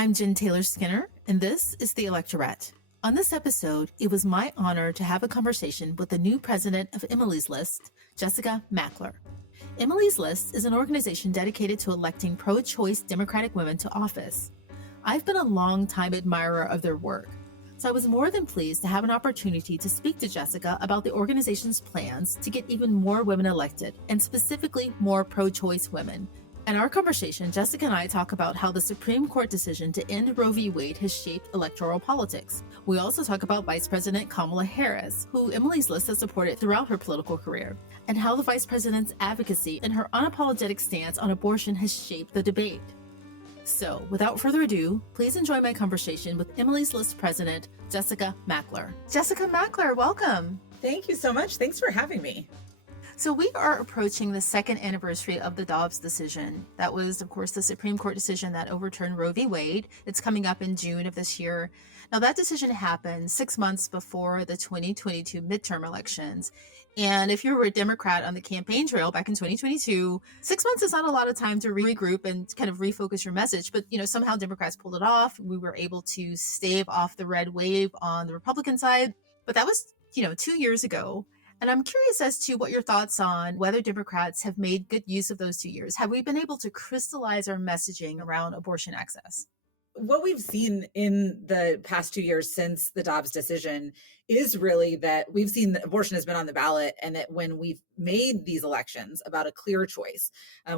I'm Jen Taylor Skinner, and this is the Electorette. On this episode, it was my honor to have a conversation with the new president of Emily's List, Jessica Mackler. Emily's List is an organization dedicated to electing pro-choice Democratic women to office. I've been a long-time admirer of their work, so I was more than pleased to have an opportunity to speak to Jessica about the organization's plans to get even more women elected, and specifically more pro-choice women. In our conversation, Jessica and I talk about how the Supreme Court decision to end Roe v. Wade has shaped electoral politics. We also talk about Vice President Kamala Harris, who Emily's List has supported throughout her political career, and how the Vice President's advocacy and her unapologetic stance on abortion has shaped the debate. So, without further ado, please enjoy my conversation with Emily's List President, Jessica Mackler. Jessica Mackler, welcome. Thank you so much. Thanks for having me. So we are approaching the second anniversary of the Dobbs decision. That was, of course, the Supreme Court decision that overturned Roe v. Wade. It's coming up in June of this year. Now, that decision happened 6 months before the 2022 midterm elections. And if you were a Democrat on the campaign trail back in 2022, 6 months is not a lot of time to regroup and kind of refocus your message. But, somehow Democrats pulled it off. We were able to stave off the red wave on the Republican side. But that was, 2 years ago. And I'm curious as to what your thoughts on whether Democrats have made good use of those 2 years. Have we been able to crystallize our messaging around abortion access? What we've seen in the past 2 years since the Dobbs decision is really that we've seen that abortion has been on the ballot, and that when we've made these elections about a clear choice,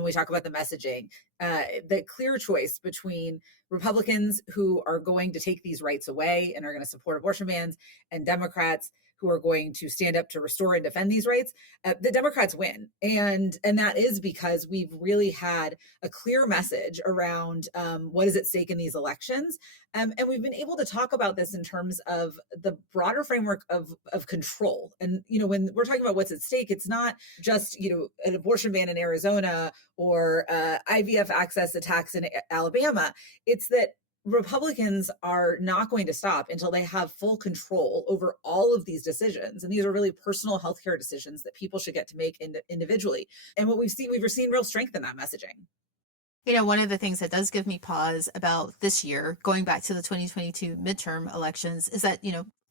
we talk about the messaging, the clear choice between Republicans who are going to take these rights away and are going to support abortion bans, and Democrats who are going to stand up to restore and defend these rights, the Democrats win. And that is because we've really had a clear message around what is at stake in these elections. And we've been able to talk about this in terms of the broader framework of control. And, when we're talking about what's at stake, it's not just, an abortion ban in Arizona or IVF access attacks in Alabama. It's that Republicans are not going to stop until they have full control over all of these decisions. And these are really personal healthcare decisions that people should get to make individually. And what we've seen real strength in that messaging. One of the things that does give me pause about this year, going back to the 2022 midterm elections, is that,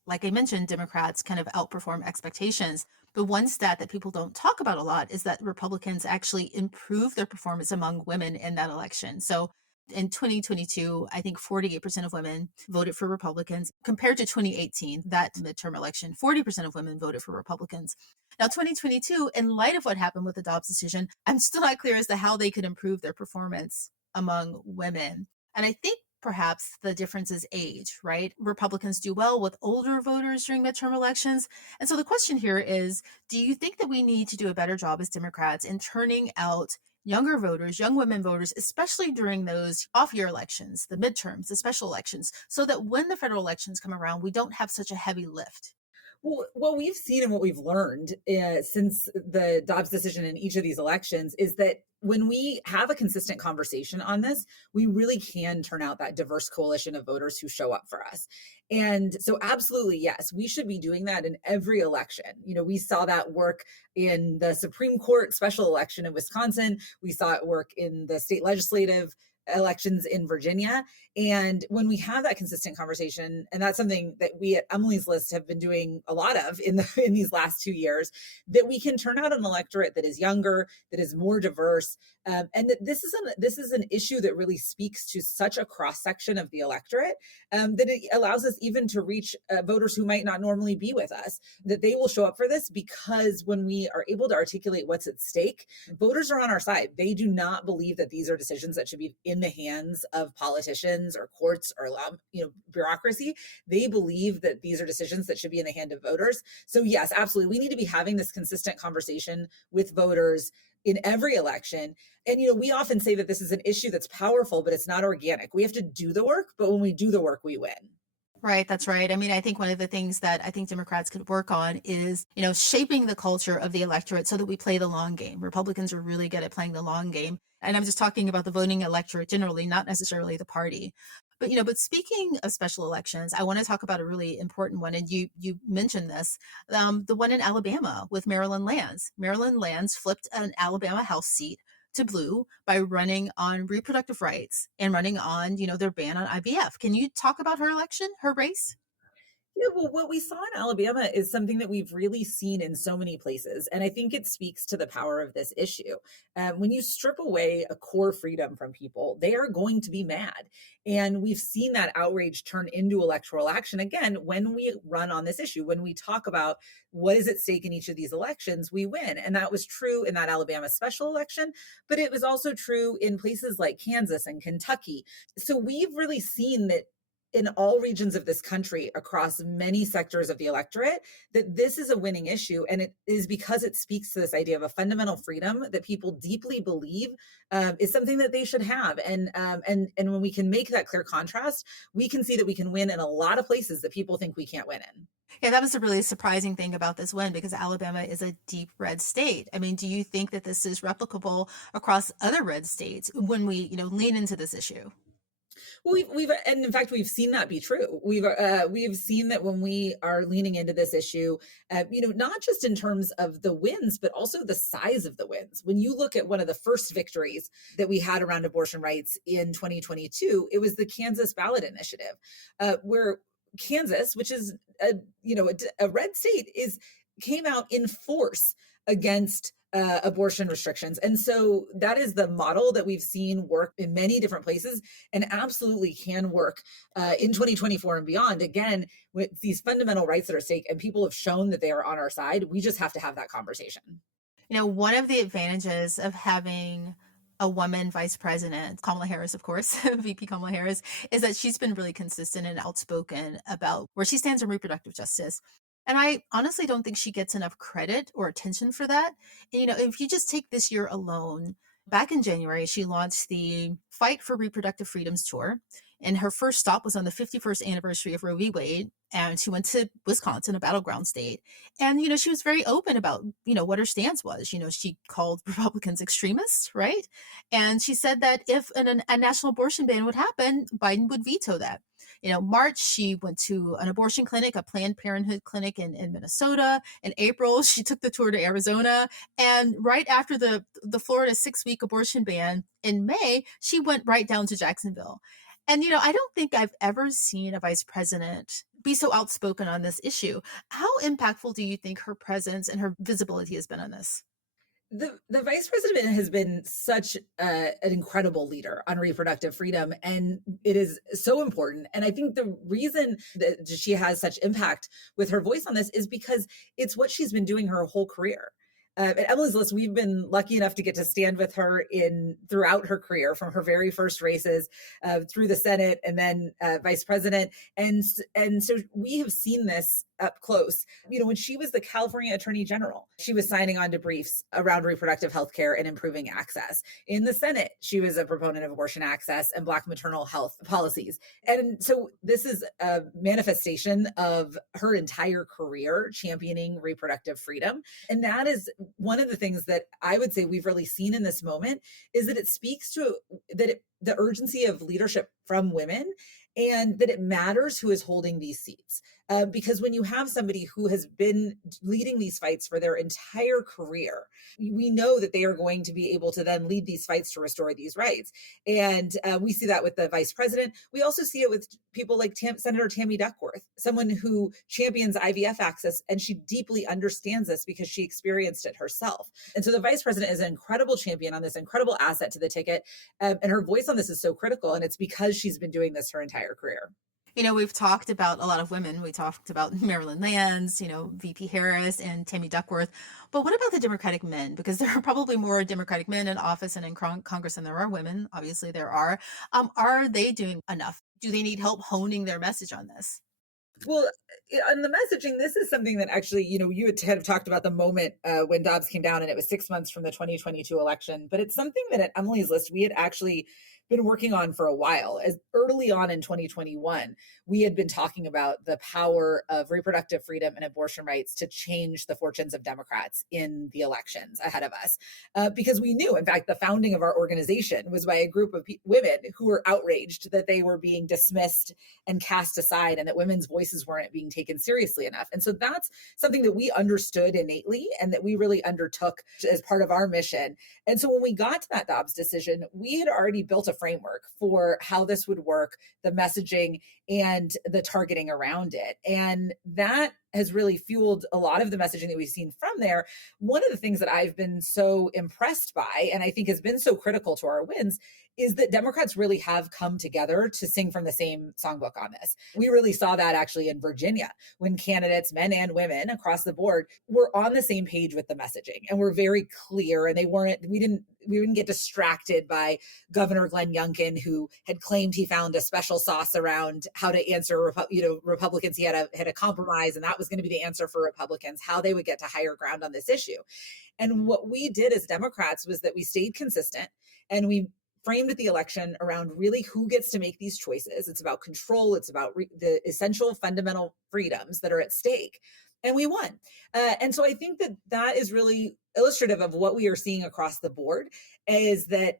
like I mentioned, Democrats kind of outperform expectations. But one stat that people don't talk about a lot is that Republicans actually improved their performance among women in that election. So in 2022, I think 48% of women voted for Republicans compared to 2018, that midterm election, 40% of women voted for Republicans. Now, 2022, in light of what happened with the Dobbs decision, I'm still not clear as to how they could improve their performance among women. And I think perhaps the difference is age, right? Republicans do well with older voters during midterm elections. And so the question here is, do you think that we need to do a better job as Democrats in turning out younger voters, young women voters, especially during those off-year elections, the midterms, the special elections, so that when the federal elections come around, we don't have such a heavy lift? Well, what we've seen and what we've learned since the Dobbs decision in each of these elections is that when we have a consistent conversation on this, we really can turn out that diverse coalition of voters who show up for us. And so absolutely, yes, we should be doing that in every election. We saw that work in the Supreme Court special election in Wisconsin. We saw it work in the state legislative elections in Virginia. And when we have that consistent conversation, and that's something that we at Emily's List have been doing a lot of in these last 2 years, that we can turn out an electorate that is younger, that is more diverse, and that this is an issue that really speaks to such a cross section of the electorate, that it allows us even to reach voters who might not normally be with us, that they will show up for this, because when we are able to articulate what's at stake, voters are on our side. They do not believe that these are decisions that should be in the hands of politicians or courts or bureaucracy. They believe that these are decisions that should be in the hand of voters. So yes, absolutely, we need to be having this consistent conversation with voters in every election. And we often say that this is an issue that's powerful, but it's not organic. We have to do the work, but when we do the work, we win. Right, that's right. I mean, I think one of the things that I think Democrats could work on is, shaping the culture of the electorate so that we play the long game. Republicans are really good at playing the long game. And I'm just talking about the voting electorate generally, not necessarily the party. But speaking of special elections, I want to talk about a really important one. And you mentioned this, the one in Alabama with Maryland Lands. Maryland Lands flipped an Alabama House seat to blue by running on reproductive rights and running on, their ban on IVF. Can you talk about her election, her race? Yeah, well, what we saw in Alabama is something that we've really seen in so many places. And I think it speaks to the power of this issue. When you strip away a core freedom from people, they are going to be mad. And we've seen that outrage turn into electoral action again when we run on this issue. When we talk about what is at stake in each of these elections, we win. And that was true in that Alabama special election, but it was also true in places like Kansas and Kentucky. So we've really seen that in all regions of this country across many sectors of the electorate, that this is a winning issue. And it is because it speaks to this idea of a fundamental freedom that people deeply believe is something that they should have. And when we can make that clear contrast, we can see that we can win in a lot of places that people think we can't win in. Yeah, that was a really surprising thing about this win because Alabama is a deep red state. I mean, do you think that this is replicable across other red states when we, lean into this issue? Well, and in fact, we've seen that be true. We've seen that when we are leaning into this issue, not just in terms of the wins, but also the size of the wins. When you look at one of the first victories that we had around abortion rights in 2022, it was the Kansas ballot initiative, where Kansas, which is a red state, came out in force against abortion restrictions. And so that is the model that we've seen work in many different places and absolutely can work in 2024 and beyond. Again, with these fundamental rights that are at stake, and people have shown that they are on our side, we just have to have that conversation. One of the advantages of having a woman vice president, Kamala Harris, of course, VP Kamala Harris, is that she's been really consistent and outspoken about where she stands on reproductive justice. And I honestly don't think she gets enough credit or attention for that. And, if you just take this year alone, back in January, she launched the Fight for Reproductive Freedoms Tour. And her first stop was on the 51st anniversary of Roe v. Wade. And she went to Wisconsin, a battleground state. And, she was very open about, what her stance was. She called Republicans extremists, right? And she said that if a national abortion ban would happen, Biden would veto that. March, she went to an abortion clinic, a Planned Parenthood clinic in Minnesota. In April, she took the tour to Arizona. And right after the Florida 6-week abortion ban in May, she went right down to Jacksonville. And, I don't think I've ever seen a vice president be so outspoken on this issue. How impactful do you think her presence and her visibility has been on this? The vice president has been such an incredible leader on reproductive freedom, and it is so important. And I think the reason that she has such impact with her voice on this is because it's what she's been doing her whole career. At Emily's List, we've been lucky enough to get to stand with her throughout her career, from her very first races through the Senate and then vice president, and so we have seen this up close. When she was the California Attorney General, she was signing on to briefs around reproductive health care and improving access. In the Senate, she was a proponent of abortion access and Black maternal health policies. And so this is a manifestation of her entire career championing reproductive freedom. And that is one of the things that I would say we've really seen in this moment, is that it speaks to the urgency of leadership from women, and that it matters who is holding these seats. Because when you have somebody who has been leading these fights for their entire career, we know that they are going to be able to then lead these fights to restore these rights. And we see that with the vice president. We also see it with people like Senator Tammy Duckworth, someone who champions IVF access, and she deeply understands this because she experienced it herself. And so the vice president is an incredible champion on this, incredible asset to the ticket. And her voice on this is so critical. And it's because she's been doing this her entire career. We've talked about a lot of women. We talked about Marilyn Lands, VP Harris and Tammy Duckworth. But what about the Democratic men? Because there are probably more Democratic men in office and in Congress than there are women. Obviously, there are. Are they doing enough? Do they need help honing their message on this? Well, on the messaging, this is something that actually, you had kind of talked about the moment when Dobbs came down, and it was 6 months from the 2022 election. But it's something that at Emily's List, we had actually been working on for a while. As early on in 2021, we had been talking about the power of reproductive freedom and abortion rights to change the fortunes of Democrats in the elections ahead of us. Because we knew, in fact, the founding of our organization was by a group of women who were outraged that they were being dismissed and cast aside and that women's voices weren't being taken seriously enough. And so that's something that we understood innately and that we really undertook as part of our mission. And so when we got to that Dobbs decision, we had already built a framework for how this would work, the messaging and the targeting around it. And that has really fueled a lot of the messaging that we've seen from there. One of the things that I've been so impressed by, and I think has been so critical to our wins, is that Democrats really have come together to sing from the same songbook on this. We really saw that actually in Virginia when candidates, men and women across the board, were on the same page with the messaging and were very clear. And we didn't get distracted by Governor Glenn Youngkin, who had claimed he found a special sauce around how to answer, Republicans. He had a compromise, and that was going to be the answer for Republicans, how they would get to higher ground on this issue. And what we did as Democrats was that we stayed consistent and we framed the election around really who gets to make these choices. It's about control. It's about the essential fundamental freedoms that are at stake. And we won. And so I think that is really illustrative of what we are seeing across the board is that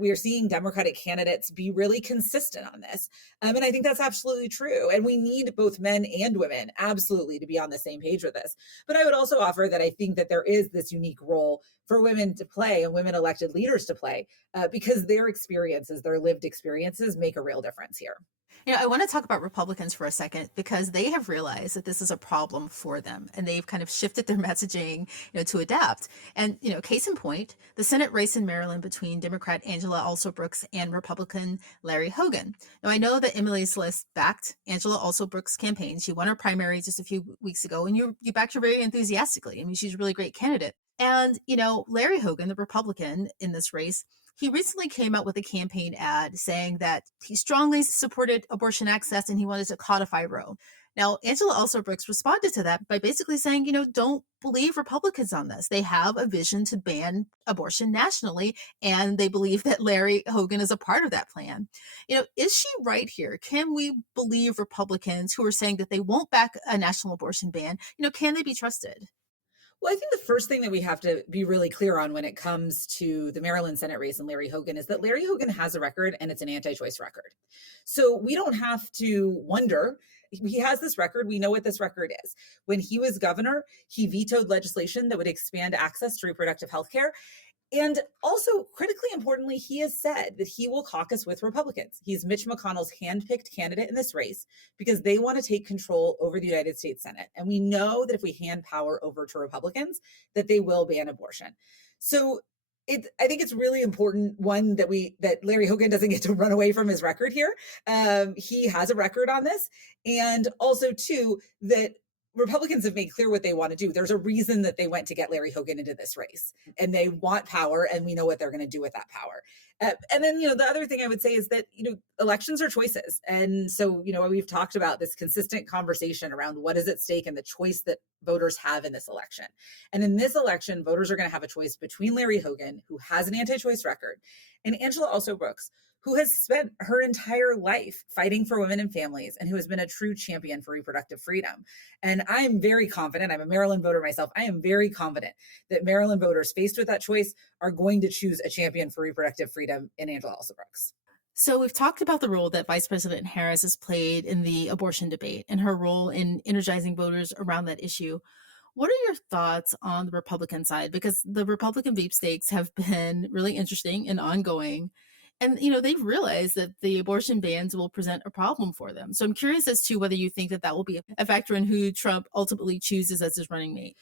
we are seeing Democratic candidates be really consistent on this. And I think that's absolutely true. And we need both men and women absolutely to be on the same page with this. But I would also offer that I think that there is this unique role for women to play and women elected leaders to play because their experiences, their lived experiences make a real difference here. I want to talk about Republicans for a second because they have realized that this is a problem for them and they've kind of shifted their messaging, to adapt. And, case in point, the Senate race in Maryland between Democrat Angela Alsobrooks and Republican Larry Hogan. Now, I know that Emily Celeste backed Angela Alsobrooks' campaign. She won her primary just a few weeks ago, and you backed her very enthusiastically. I mean, she's a really great candidate. And, Larry Hogan, the Republican in this race, he recently came out with a campaign ad saying that he strongly supported abortion access and he wanted to codify Roe. Now, Angela Alsobrooks responded to that by basically saying, don't believe Republicans on this. They have a vision to ban abortion nationally, and they believe that Larry Hogan is a part of that plan. Is she right here? Can we believe Republicans who are saying that they won't back a national abortion ban? Can they be trusted? Well, I think the first thing that we have to be really clear on when it comes to the Maryland Senate race and Larry Hogan is that Larry Hogan has a record and it's an anti-choice record. So we don't have to wonder. He has this record. We know what this record is. When he was governor, he vetoed legislation that would expand access to reproductive health care. And also, critically importantly, he has said that he will caucus with Republicans. He's Mitch McConnell's handpicked candidate in this race because they want to take control over the United States Senate. And we know that if we hand power over to Republicans, that they will ban abortion. So I think it's really important, one, that Larry Hogan doesn't get to run away from his record here. He has a record on this. And also, two, that Republicans have made clear what they want to do. There's a reason that they went to get Larry Hogan into this race, and they want power, and we know what they're going to do with that power. And then, the other thing I would say is that, elections are choices. And so, we've talked about this consistent conversation around what is at stake and the choice that voters have in this election. And in this election, voters are going to have a choice between Larry Hogan, who has an anti-choice record, and Angela Alsobrooks, who has spent her entire life fighting for women and families and who has been a true champion for reproductive freedom. And I'm very confident, I'm a Maryland voter myself, I am very confident that Maryland voters faced with that choice are going to choose a champion for reproductive freedom in Angela Alsobrooks. So we've talked about the role that Vice President Harris has played in the abortion debate and her role in energizing voters around that issue. What are your thoughts on the Republican side? Because the Republican sweepstakes have been really interesting and ongoing. And, they've realized that the abortion bans will present a problem for them. So I'm curious as to whether you think that will be a factor in who Trump ultimately chooses as his running mate.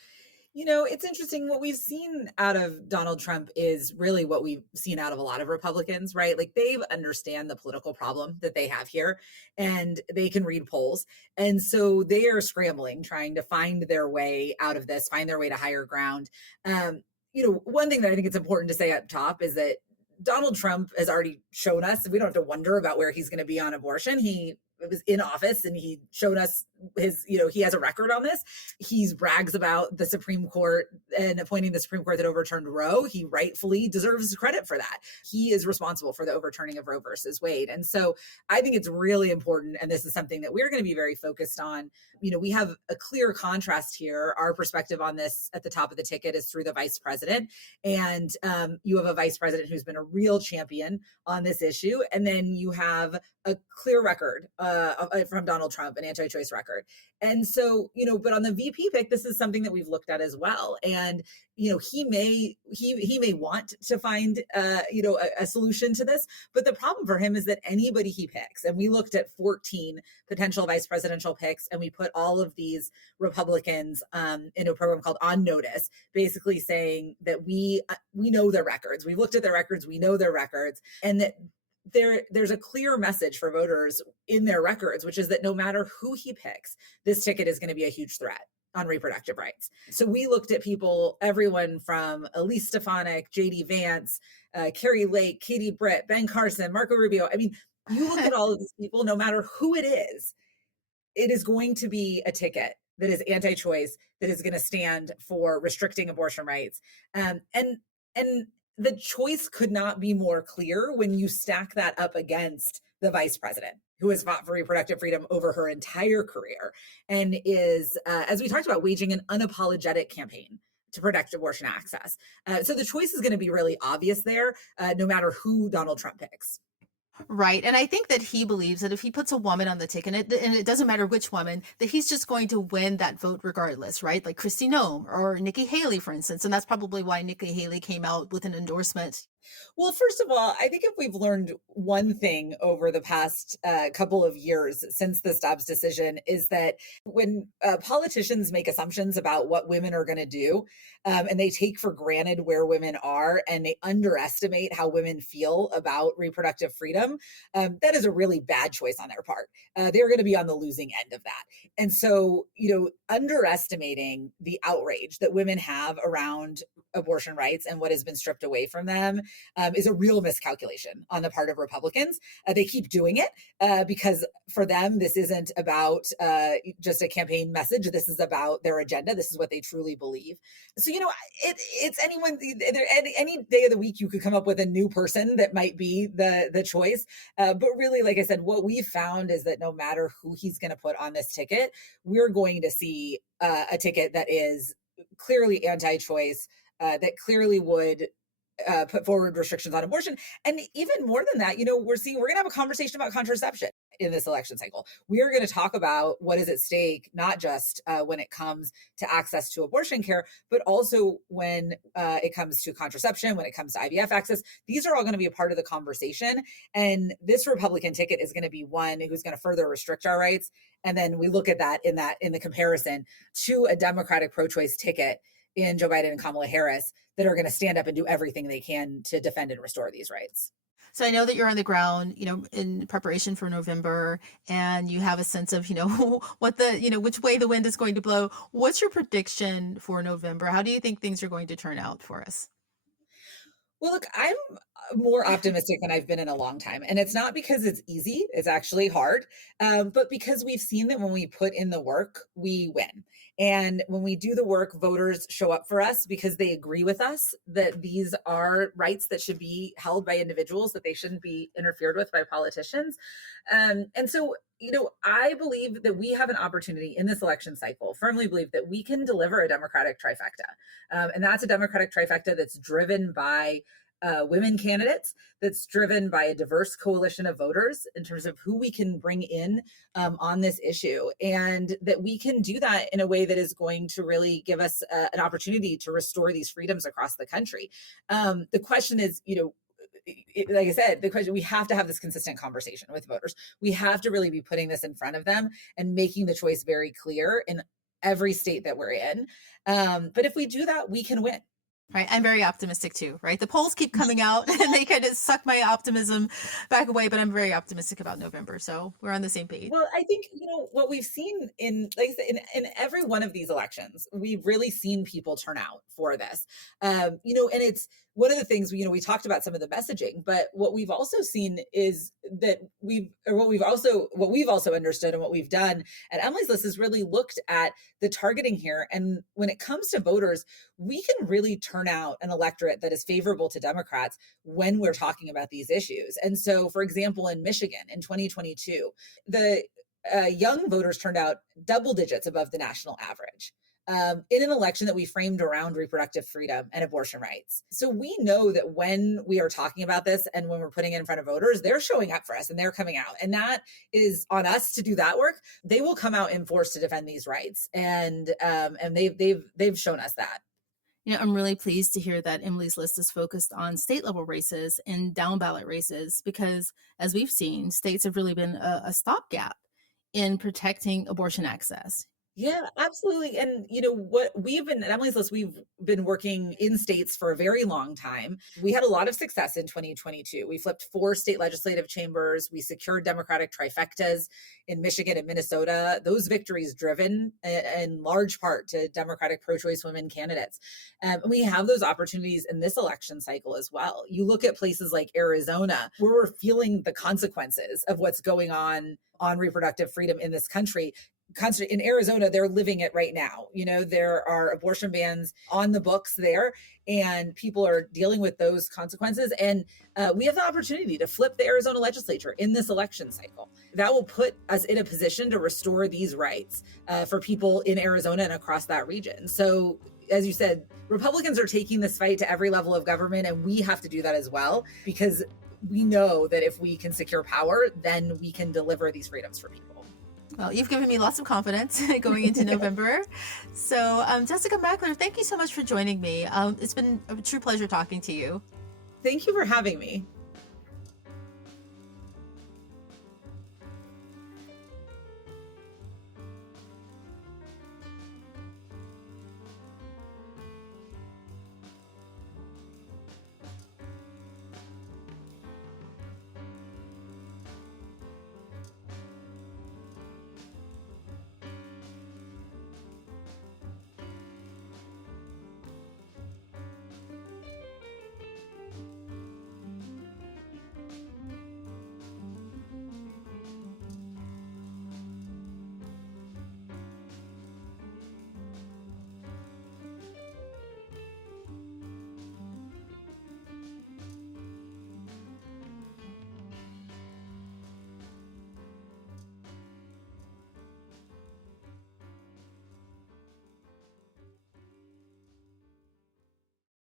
It's interesting. What we've seen out of Donald Trump is really what we've seen out of a lot of Republicans, right? Like they understand the political problem that they have here and they can read polls. And so they are scrambling, trying to find their way out of this, find their way to higher ground. One thing that I think it's important to say up top is that Donald Trump has already shown us, we don't have to wonder about where he's going to be on abortion. He was in office and he showed us his, he has a record on this. He brags about the Supreme Court and appointing the Supreme Court that overturned Roe. He rightfully deserves credit for that. He is responsible for the overturning of Roe versus Wade. And so I think it's really important. And this is something that we're going to be very focused on. We have a clear contrast here. Our perspective on this at the top of the ticket is through the vice president. And you have a vice president who's been a real champion on this issue. And then you have a clear record from Donald Trump, an anti-choice record. And so, but on the VP pick, this is something that we've looked at as well. And, he may want to find, a solution to this. But the problem for him is that anybody he picks, and we looked at 14 potential vice presidential picks, and we put all of these Republicans in a program called On Notice, basically saying that we know their records. We've looked at their records. We know their records. And that there's a clear message for voters in their records, which is that no matter who he picks, this ticket is going to be a huge threat on reproductive rights. So we looked at people, everyone from Elise Stefanik, JD Vance, Carrie Lake, Katie Britt, Ben Carson, Marco Rubio. I mean, you look at all of these people, no matter who it is going to be a ticket that is anti-choice, that is going to stand for restricting abortion rights. And the choice could not be more clear when you stack that up against the vice president, who has fought for reproductive freedom over her entire career and is, as we talked about, waging an unapologetic campaign to protect abortion access. So the choice is going to be really obvious there, no matter who Donald Trump picks. Right. And I think that he believes that if he puts a woman on the ticket, and it doesn't matter which woman, that he's just going to win that vote regardless, right? Like Kristi Noem or Nikki Haley, for instance. And that's probably why Nikki Haley came out with an endorsement. Well, first of all, I think if we've learned one thing over the past couple of years since the Dobbs decision is that when politicians make assumptions about what women are going to do, and they take for granted where women are, and they underestimate how women feel about reproductive freedom, that is a really bad choice on their part. They're going to be on the losing end of that. And so, underestimating the outrage that women have around abortion rights and what has been stripped away from them is a real miscalculation on the part of Republicans. They keep doing it because for them, this isn't about just a campaign message. This is about their agenda. This is what they truly believe. So, it's anyone, any day of the week, you could come up with a new person that might be the choice. But really, like I said, what we found is that no matter who he's going to put on this ticket, we're going to see a ticket that is clearly anti-choice, that clearly would put forward restrictions on abortion. And even more than that, we're going to have a conversation about contraception in this election cycle. We are going to talk about what is at stake, not just when it comes to access to abortion care, but also when it comes to contraception, when it comes to IVF access. These are all going to be a part of the conversation. And this Republican ticket is going to be one who's going to further restrict our rights. And then we look at that in the comparison to a Democratic pro-choice ticket in Joe Biden and Kamala Harris that are going to stand up and do everything they can to defend and restore these rights. So I know that you're on the ground, in preparation for November, and you have a sense of, what which way the wind is going to blow. What's your prediction for November? How do you think things are going to turn out for us? Well, look, I'm more optimistic than I've been in a long time. And it's not because it's easy, it's actually hard, but because we've seen that when we put in the work, we win. And when we do the work, voters show up for us because they agree with us that these are rights that should be held by individuals, that they shouldn't be interfered with by politicians. And so, I believe that we have an opportunity in this election cycle, firmly believe that we can deliver a Democratic trifecta. And that's a Democratic trifecta that's driven by women candidates, that's driven by a diverse coalition of voters in terms of who we can bring in on this issue, and that we can do that in a way that is going to really give us an opportunity to restore these freedoms across the country. The question is, like I said, the question, we have to have this consistent conversation with voters. We have to really be putting this in front of them and making the choice very clear in every state that we're in. But if we do that, we can win. Right. I'm very optimistic too, right? The polls keep coming out and they kind of suck my optimism back away, but I'm very optimistic about November. So we're on the same page. Well, I think, what we've seen in, like I said, in every one of these elections, we've really seen people turn out for this. And one of the things we talked about some of the messaging, but what we've also seen is that what we've also understood and what we've done at Emily's List is really looked at the targeting here. And when it comes to voters, we can really turn out an electorate that is favorable to Democrats when we're talking about these issues. And so, for example, in Michigan in 2022, the young voters turned out double digits above the national average in an election that we framed around reproductive freedom and abortion rights. So we know that when we are talking about this and when we're putting it in front of voters, they're showing up for us and they're coming out. And that is on us to do that work. They will come out in force to defend these rights. And they've shown us that. I'm really pleased to hear that Emily's List is focused on state level races and down ballot races, because as we've seen, states have really been a stopgap in protecting abortion access. Yeah, absolutely. And what we've been at Emily's List, we've been working in states for a very long time. We had a lot of success in 2022. We flipped 4 state legislative chambers. We secured Democratic trifectas in Michigan and Minnesota. Those victories driven in large part to Democratic pro-choice women candidates. And we have those opportunities in this election cycle as well. You look at places like Arizona, where we're feeling the consequences of what's going on reproductive freedom in this country. In Arizona, they're living it right now. There are abortion bans on the books there, and people are dealing with those consequences. And we have the opportunity to flip the Arizona legislature in this election cycle. That will put us in a position to restore these rights for people in Arizona and across that region. So, as you said, Republicans are taking this fight to every level of government, and we have to do that as well, because we know that if we can secure power, then we can deliver these freedoms for people. Well, you've given me lots of confidence going into November. So, Jessica Mackler, thank you so much for joining me. It's been a true pleasure talking to you. Thank you for having me.